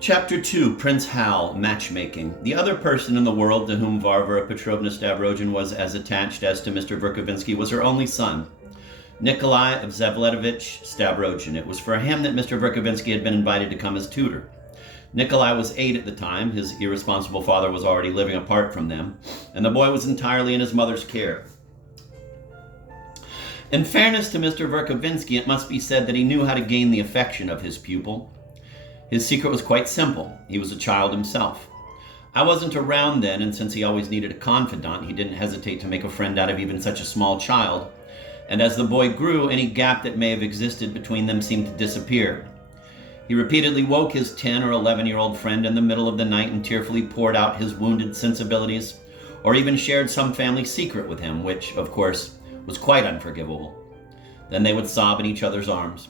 Chapter 2, Prince Hal, Matchmaking. The other person in the world to whom Varvara Petrovna Stavrogin was as attached as to Mr. Verkovensky was her only son, Nikolai Vsevledovich Stavrogin. It was for him that Mr. Verkovensky had been invited to come as tutor. Nikolai was 8 at the time. His irresponsible father was already living apart from them, and the boy was entirely in his mother's care. In fairness to Mr. Verkovensky, it must be said that he knew how to gain the affection of his pupil. His secret was quite simple. He was a child himself. I wasn't around then, and since he always needed a confidant, he didn't hesitate to make a friend out of even such a small child. And as the boy grew, any gap that may have existed between them seemed to disappear. He repeatedly woke his 10 or 11-year-old friend in the middle of the night and tearfully poured out his wounded sensibilities, or even shared some family secret with him, which, of course, was quite unforgivable. Then they would sob in each other's arms.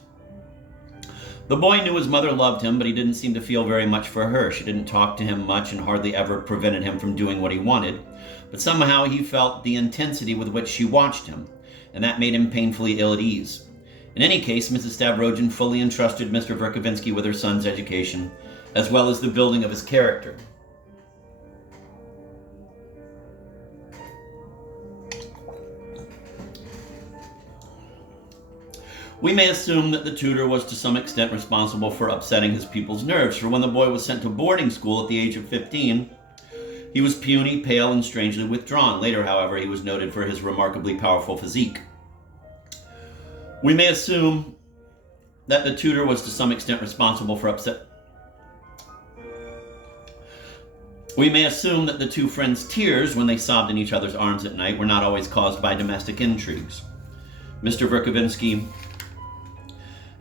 The boy knew his mother loved him, but he didn't seem to feel very much for her. She didn't talk to him much and hardly ever prevented him from doing what he wanted, but somehow he felt the intensity with which she watched him, and that made him painfully ill at ease. In any case, Mrs. Stavrogin fully entrusted Mr. Verkovensky with her son's education, as well as the building of his character. We may assume that the tutor was to some extent responsible for upsetting his pupil's nerves, for when the boy was sent to boarding school at the age of 15, he was puny, pale, and strangely withdrawn. Later, however, he was noted for his remarkably powerful physique. We may assume that the tutor was to some extent responsible for We may assume that the two friends' tears when they sobbed in each other's arms at night were not always caused by domestic intrigues. Mr. Verkovensky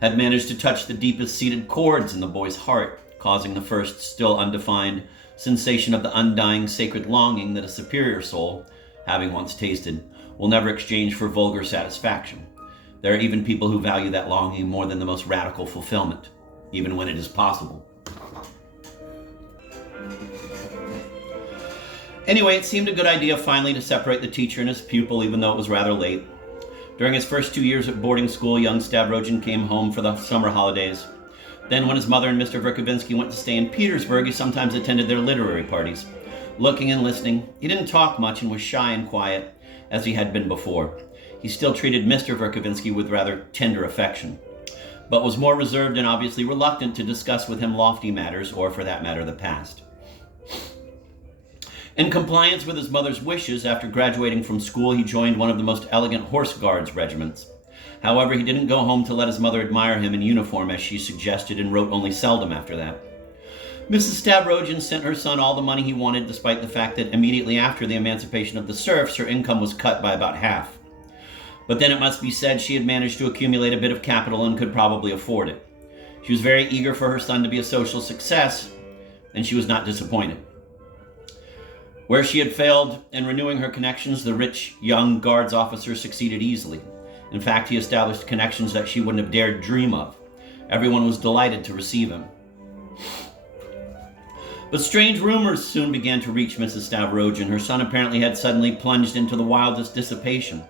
had managed to touch the deepest seated chords in the boy's heart, causing the first, still undefined, sensation of the undying sacred longing that a superior soul, having once tasted, will never exchange for vulgar satisfaction. There are even people who value that longing more than the most radical fulfillment, even when it is possible. Anyway, it seemed a good idea finally to separate the teacher and his pupil, even though it was rather late. During his first 2 years at boarding school, young Stavrogin came home for the summer holidays. Then, when his mother and Mr. Verkovensky went to stay in Petersburg, he sometimes attended their literary parties. Looking and listening, he didn't talk much and was shy and quiet, as he had been before. He still treated Mr. Verkovensky with rather tender affection, but was more reserved and obviously reluctant to discuss with him lofty matters, or for that matter, the past. In compliance with his mother's wishes, after graduating from school, he joined one of the most elegant horse guards regiments. However, he didn't go home to let his mother admire him in uniform, as she suggested, and wrote only seldom after that. Mrs. Stavrogin sent her son all the money he wanted, despite the fact that immediately after the emancipation of the serfs, her income was cut by about half. But then it must be said she had managed to accumulate a bit of capital and could probably afford it. She was very eager for her son to be a social success, and she was not disappointed. Where she had failed in renewing her connections, the rich young guards officer succeeded easily. In fact, he established connections that she wouldn't have dared dream of. Everyone was delighted to receive him. But strange rumors soon began to reach Mrs. Stavrogin. Her son apparently had suddenly plunged into the wildest dissipation.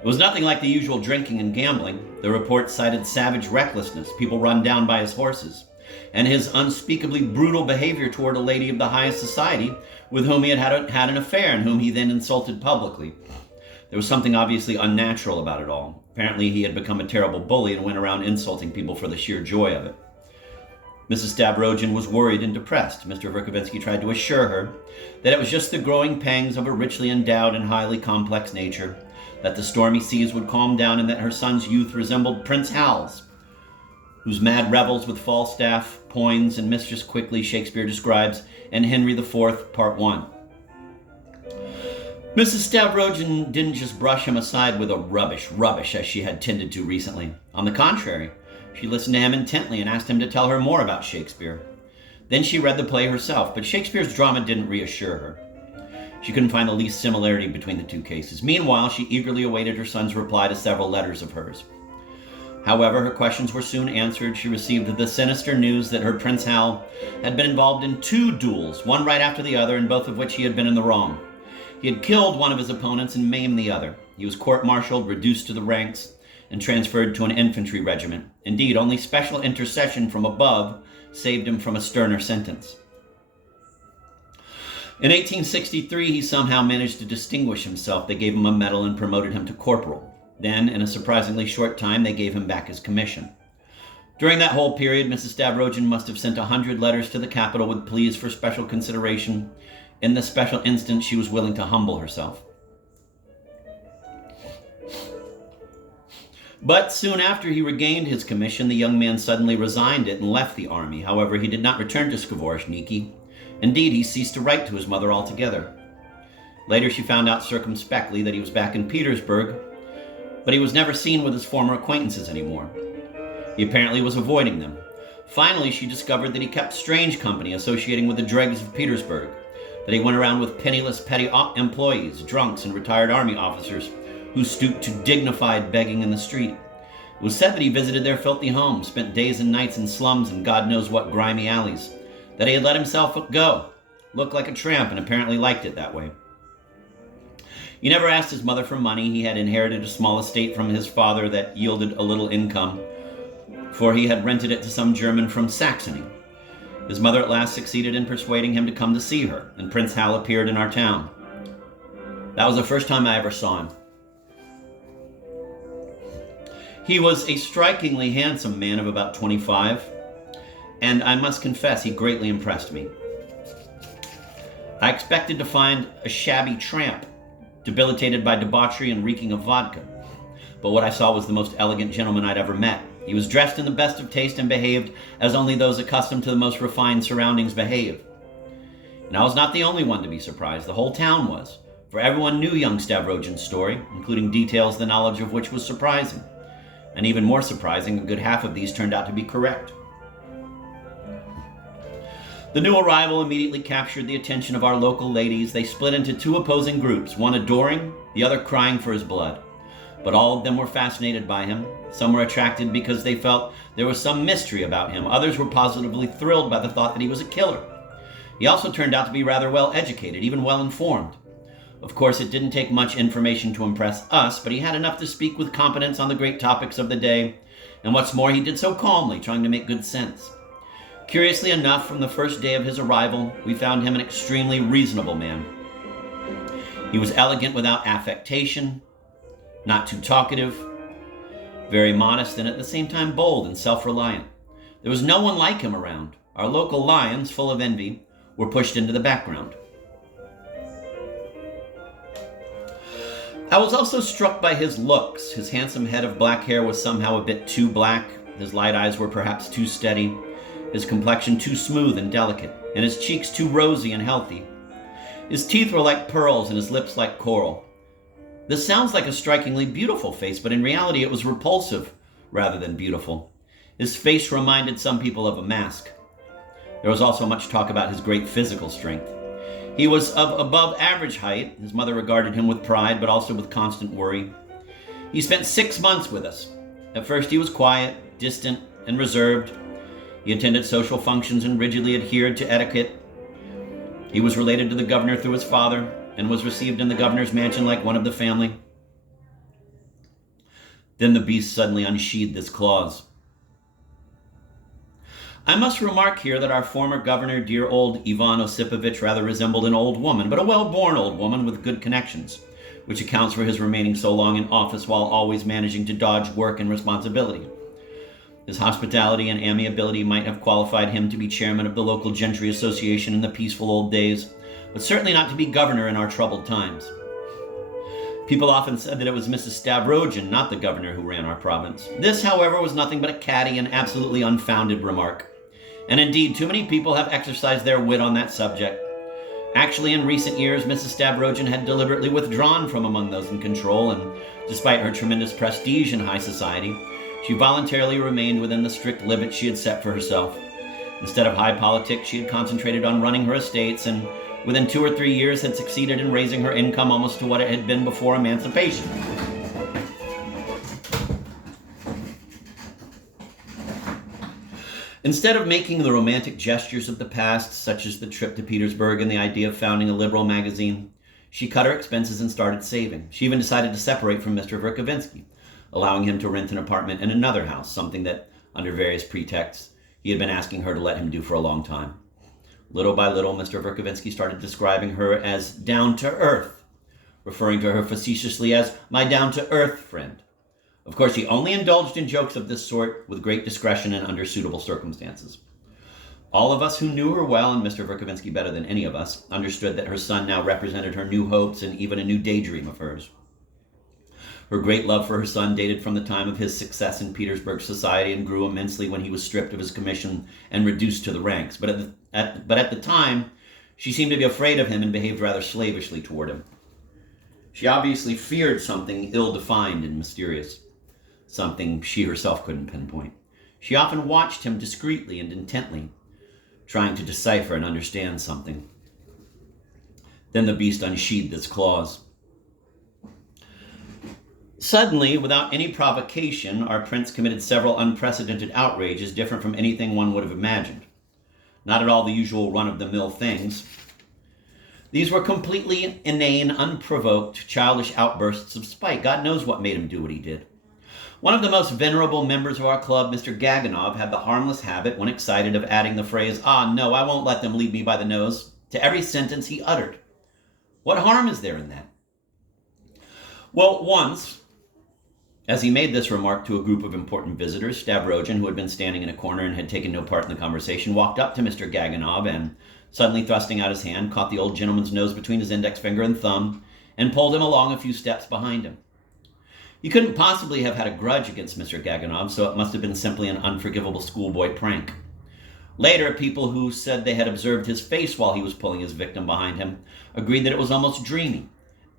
It was nothing like the usual drinking and gambling. The reports cited savage recklessness, people run down by his horses, and his unspeakably brutal behavior toward a lady of the highest society with whom he had an affair and whom he then insulted publicly. There was something obviously unnatural about it all. Apparently he had become a terrible bully and went around insulting people for the sheer joy of it. Mrs. Stavrogin was worried and depressed. Mr. Verkovensky tried to assure her that it was just the growing pangs of a richly endowed and highly complex nature, that the stormy seas would calm down, and that her son's youth resembled Prince Hal's, whose mad revels with Falstaff, Poins, and Mistress Quickly Shakespeare describes in Henry IV, Part 1. Mrs. Stavrogin didn't just brush him aside with a rubbish, as she had tended to recently. On the contrary, she listened to him intently and asked him to tell her more about Shakespeare. Then she read the play herself, but Shakespeare's drama didn't reassure her. She couldn't find the least similarity between the two cases. Meanwhile, she eagerly awaited her son's reply to several letters of hers. However, her questions were soon answered. She received the sinister news that her Prince Hal had been involved in 2 duels, one right after the other, in both of which he had been in the wrong. He had killed one of his opponents and maimed the other. He was court-martialed, reduced to the ranks, and transferred to an infantry regiment. Indeed, only special intercession from above saved him from a sterner sentence. In 1863, he somehow managed to distinguish himself. They gave him a medal and promoted him to corporal. Then, in a surprisingly short time, they gave him back his commission. During that whole period, Mrs. Stavrogen must have sent 100 letters to the capital with pleas for special consideration. In this special instance, she was willing to humble herself. But soon after he regained his commission, the young man suddenly resigned it and left the army. However, he did not return to Skvoreshniki. Indeed, he ceased to write to his mother altogether. Later, she found out circumspectly that he was back in Petersburg, but he was never seen with his former acquaintances anymore. He apparently was avoiding them. Finally, she discovered that he kept strange company associating with the dregs of Petersburg, that he went around with penniless petty employees, drunks, and retired army officers who stooped to dignified begging in the street. It was said that he visited their filthy homes, spent days and nights in slums and God knows what grimy alleys, that he had let himself go, looked like a tramp, and apparently liked it that way. He never asked his mother for money. He had inherited a small estate from his father that yielded a little income, for he had rented it to some German from Saxony. His mother at last succeeded in persuading him to come to see her, and Prince Hal appeared in our town. That was the first time I ever saw him. He was a strikingly handsome man of about 25, and I must confess he greatly impressed me. I expected to find a shabby tramp, debilitated by debauchery and reeking of vodka, but what I saw was the most elegant gentleman I'd ever met. He was dressed in the best of taste and behaved as only those accustomed to the most refined surroundings behave. And I was not the only one to be surprised. The whole town was, for everyone knew young Stavrogen's story, including details the knowledge of which was surprising. And even more surprising, a good half of these turned out to be correct. The new arrival immediately captured the attention of our local ladies. They split into two opposing groups, one adoring, the other crying for his blood. But all of them were fascinated by him. Some were attracted because they felt there was some mystery about him. Others were positively thrilled by the thought that he was a killer. He also turned out to be rather well educated, even well informed. Of course, it didn't take much information to impress us, but he had enough to speak with competence on the great topics of the day. And what's more, he did so calmly, trying to make good sense. Curiously enough, from the first day of his arrival, we found him an extremely reasonable man. He was elegant without affectation, not too talkative, very modest, and at the same time bold and self-reliant. There was no one like him around. Our local lions, full of envy, were pushed into the background. I was also struck by his looks. His handsome head of black hair was somehow a bit too black. His light eyes were perhaps too steady. His complexion too smooth and delicate, and his cheeks too rosy and healthy. His teeth were like pearls and his lips like coral. This sounds like a strikingly beautiful face, but in reality it was repulsive rather than beautiful. His face reminded some people of a mask. There was also much talk about his great physical strength. He was of above average height. His mother regarded him with pride, but also with constant worry. He spent 6 months with us. At first he was quiet, distant, and reserved. He attended social functions and rigidly adhered to etiquette. He was related to the governor through his father and was received in the governor's mansion like one of the family. Then the beast suddenly unsheathed this clause. I must remark here that our former governor, dear old Ivan Osipovich, rather resembled an old woman, but a well-born old woman with good connections, which accounts for his remaining so long in office while always managing to dodge work and responsibility. His hospitality and amiability might have qualified him to be chairman of the local gentry association in the peaceful old days, but certainly not to be governor in our troubled times. People often said that it was Mrs. Stavrogen, not the governor, who ran our province. This, however, was nothing but a catty and absolutely unfounded remark. And indeed, too many people have exercised their wit on that subject. Actually, in recent years, Mrs. Stavrogen had deliberately withdrawn from among those in control, and despite her tremendous prestige in high society, she voluntarily remained within the strict limits she had set for herself. Instead of high politics, she had concentrated on running her estates, and within 2 or 3 years had succeeded in raising her income almost to what it had been before emancipation. Instead of making the romantic gestures of the past, such as the trip to Petersburg and the idea of founding a liberal magazine, she cut her expenses and started saving. She even decided to separate from Mr. Verkovensky, allowing him to rent an apartment in another house, something that, under various pretexts, he had been asking her to let him do for a long time. Little by little, Mr. Verkovensky started describing her as down to earth, referring to her facetiously as my down to earth friend. Of course, he only indulged in jokes of this sort with great discretion and under suitable circumstances. All of us who knew her well, and Mr. Verkovensky better than any of us, understood that her son now represented her new hopes and even a new daydream of hers. Her great love for her son dated from the time of his success in Petersburg society and grew immensely when he was stripped of his commission and reduced to the ranks. But at the time, she seemed to be afraid of him and behaved rather slavishly toward him. She obviously feared something ill-defined and mysterious, something she herself couldn't pinpoint. She often watched him discreetly and intently, trying to decipher and understand something. Then the beast unsheathed its claws. Suddenly, without any provocation, our prince committed several unprecedented outrages different from anything one would have imagined. Not at all the usual run-of-the-mill things. These were completely inane, unprovoked, childish outbursts of spite. God knows what made him do what he did. One of the most venerable members of our club, Mr. Gaganov, had the harmless habit, when excited, of adding the phrase, "Ah, no, I won't let them lead me by the nose," to every sentence he uttered. What harm is there in that? Well, once, as he made this remark to a group of important visitors, Stavrogin, who had been standing in a corner and had taken no part in the conversation, walked up to Mr. Gaganov and, suddenly thrusting out his hand, caught the old gentleman's nose between his index finger and thumb and pulled him along a few steps behind him. He couldn't possibly have had a grudge against Mr. Gaganov, so it must have been simply an unforgivable schoolboy prank. Later, people who said they had observed his face while he was pulling his victim behind him agreed that it was almost dreamy,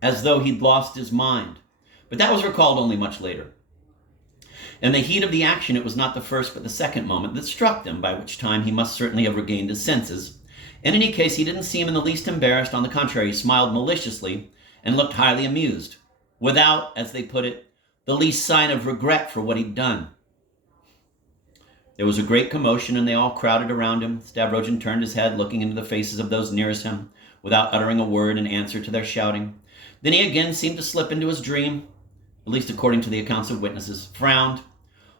as though he'd lost his mind. But that was recalled only much later. In the heat of the action, it was not the first but the second moment that struck them, by which time he must certainly have regained his senses. In any case, he didn't seem in the least embarrassed. On the contrary, he smiled maliciously and looked highly amused, without, as they put it, the least sign of regret for what he'd done. There was a great commotion, and they all crowded around him. Stavrogin turned his head, looking into the faces of those nearest him, without uttering a word in answer to their shouting. Then he again seemed to slip into his dream, at least according to the accounts of witnesses, frowned,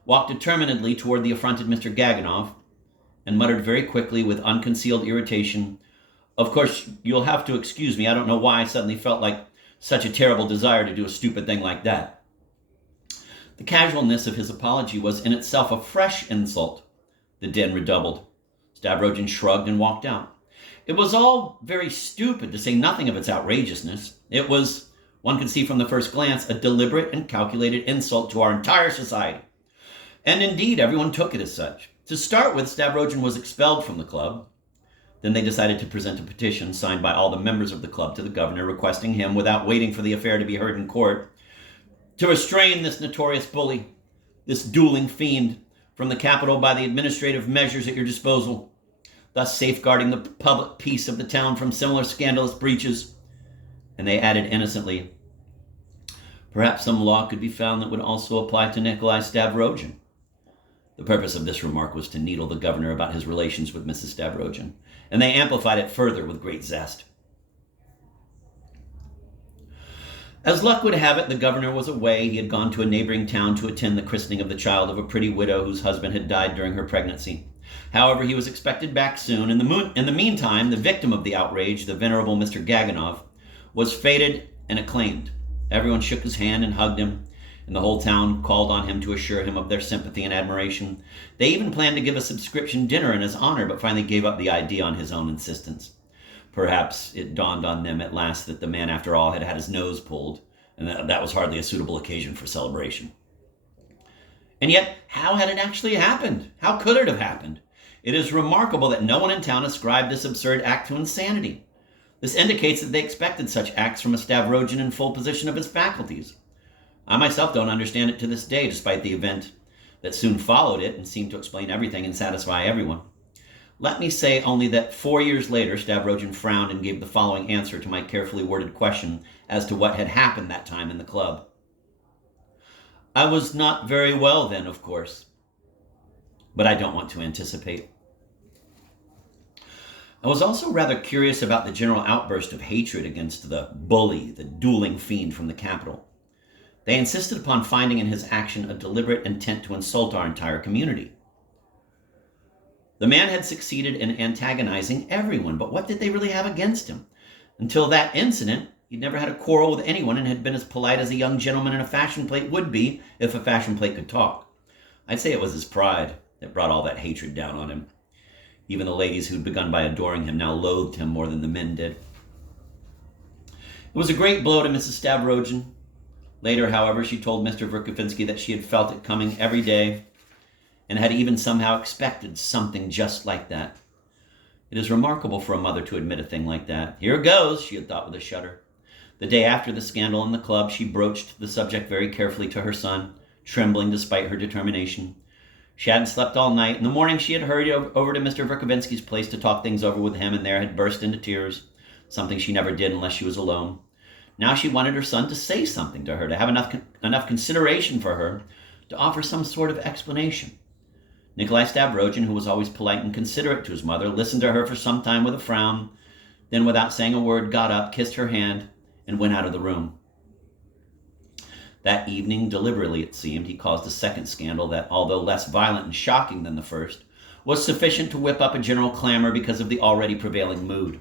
walked determinedly toward the affronted Mr. Gaganov, and muttered very quickly with unconcealed irritation, "Of course, you'll have to excuse me. I don't know why I suddenly felt like such a terrible desire to do a stupid thing like that." The casualness of his apology was in itself a fresh insult. The din redoubled. Stavrogin shrugged and walked out. It was all very stupid, to say nothing of its outrageousness. It was, one could see from the first glance, a deliberate and calculated insult to our entire society. And indeed, everyone took it as such. To start with, Stavrogin was expelled from the club. Then they decided to present a petition signed by all the members of the club to the governor, requesting him, without waiting for the affair to be heard in court, to restrain this notorious bully, this dueling fiend, from the capital by the administrative measures at your disposal, thus safeguarding the public peace of the town from similar scandalous breaches. And they added innocently, perhaps some law could be found that would also apply to Nikolai Stavrogin. The purpose of this remark was to needle the governor about his relations with Mrs. Stavrogin, and they amplified it further with great zest. As luck would have it, the governor was away. He had gone to a neighboring town to attend the christening of the child of a pretty widow whose husband had died during her pregnancy. However, he was expected back soon. In the meantime, the victim of the outrage, the venerable Mr. Gaganov, was feted and acclaimed. Everyone shook his hand and hugged him, and the whole town called on him to assure him of their sympathy and admiration. They even planned to give a subscription dinner in his honor, but finally gave up the idea on his own insistence. Perhaps it dawned on them at last that the man, after all, had had his nose pulled, and that was hardly a suitable occasion for celebration. And yet, how had it actually happened? How could it have happened? It is remarkable that no one in town ascribed this absurd act to insanity. This indicates that they expected such acts from a Stavrogin in full possession of his faculties. I myself don't understand it to this day, despite the event that soon followed it and seemed to explain everything and satisfy everyone. Let me say only that 4 years later, Stavrogin frowned and gave the following answer to my carefully worded question as to what had happened that time in the club. I was not very well then, of course, but I don't want to anticipate. I was also rather curious about the general outburst of hatred against the bully, the dueling fiend from the capital. They insisted upon finding in his action a deliberate intent to insult our entire community. The man had succeeded in antagonizing everyone, but what did they really have against him? Until that incident, he'd never had a quarrel with anyone and had been as polite as a young gentleman in a fashion plate would be if a fashion plate could talk. I'd say it was his pride that brought all that hatred down on him. Even the ladies who'd begun by adoring him now loathed him more than the men did. It was a great blow to Mrs. Stavrogin. Later, however, she told Mr. Verkovensky that she had felt it coming every day and had even somehow expected something just like that. It is remarkable for a mother to admit a thing like that. Here goes, she had thought with a shudder. The day after the scandal in the club, she broached the subject very carefully to her son, trembling despite her determination. She hadn't slept all night. In the morning, she had hurried over to Mr. Verkovensky's place to talk things over with him, and there had burst into tears, something she never did unless she was alone. Now she wanted her son to say something to her, to have enough consideration for her, to offer some sort of explanation. Nikolai Stavrogin, who was always polite and considerate to his mother, listened to her for some time with a frown, then without saying a word, got up, kissed her hand, and went out of the room. That evening, deliberately it seemed, he caused a second scandal that, although less violent and shocking than the first, was sufficient to whip up a general clamor because of the already prevailing mood.